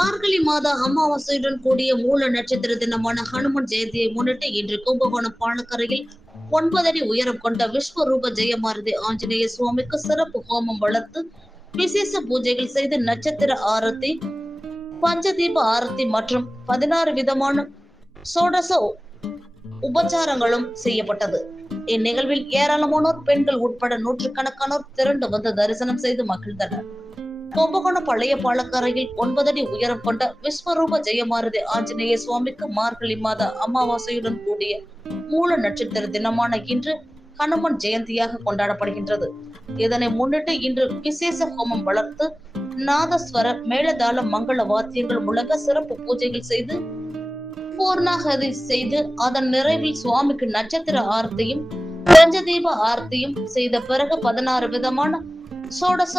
மார்கழி மாத அமாவாசையுடன் கூடிய மூல நட்சத்திர தினமான ஹனுமன் ஜெயந்தியை முன்னிட்டு இன்று கும்பகோணம் பாலக்கரையில் ஒன்பதடி உயரம் கொண்ட விஸ்வரூப ஜெயமாரதி ஆஞ்சநேய சுவாமிக்கு சிறப்பு ஹோமம் வளர்த்து விசேஷ பூஜைகள் செய்து நட்சத்திர ஆரத்தி பஞ்சதீப ஆரத்தி மற்றும் பதினாறு விதமான சோடச உபச்சாரங்களும் செய்யப்பட்டது. இந்நிகழ்வில் ஏராளமானோர் பெண்கள் உட்பட நூற்றுக்கணக்கானோர் திரண்டு வந்து தரிசனம் செய்து மகிழ்ந்தனர். கும்பகோணம் பழைய பாலக்கரையில் ஒன்பதடி உயரம் கொண்ட விஸ்வரூப ஜெயமாரதி ஆஞ்சநேய சுவாமிக்கு மார்கழி மாத அமாவாசையுடன் கூடிய மூல நட்சத்திர தினமான இன்று ஹனுமன் ஜெயந்தியாக கொண்டாடப்படுகின்றது. இதனை முன்னிட்டு இன்று விசேஷ ஹோமம் வளர்த்து நாதஸ்வர மேளதாள மங்கள வாத்தியங்கள் முழங்க சிறப்பு பூஜைகள் செய்து பூர்ணாகதி செய்து அதன் நிறைவில் சுவாமிக்கு நட்சத்திர ஆர்த்தியும் பஞ்சதீப ஆர்த்தியும் செய்த பிறகு பதினாறு விதமான சோடச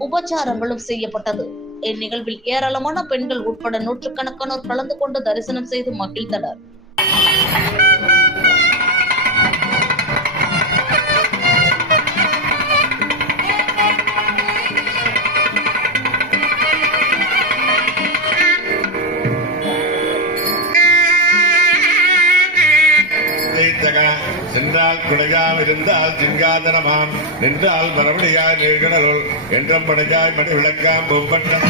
உபச்சாரங்களும் செய்யப்பட்டது. இந்நிகழ்வில் ஏராளமான பெண்கள் உட்பட நூற்றுக்கணக்கானோர் கலந்து கொண்டு தரிசனம் செய்து மகிழ்ந்தனர். சென்றால் குடையாம் இருந்தால் சிங்காதனமாம். நின்றால் மறுபடியாய் நீழ்கடலுள் என்றும் படையாய் மணி விளக்காம் பொம்பட்டம்.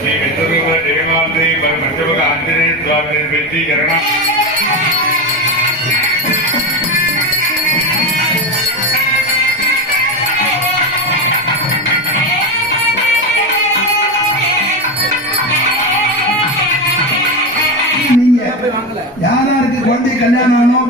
ஸ்ரீ விஸ்வரூப ஜெயமாந்தி மற்றவங்க ஆஞ்சநேய சுவாமி வெற்றிகரணம் நீங்க யார் யாராருக்கு குழந்தை கல்யாணம் ஆனோ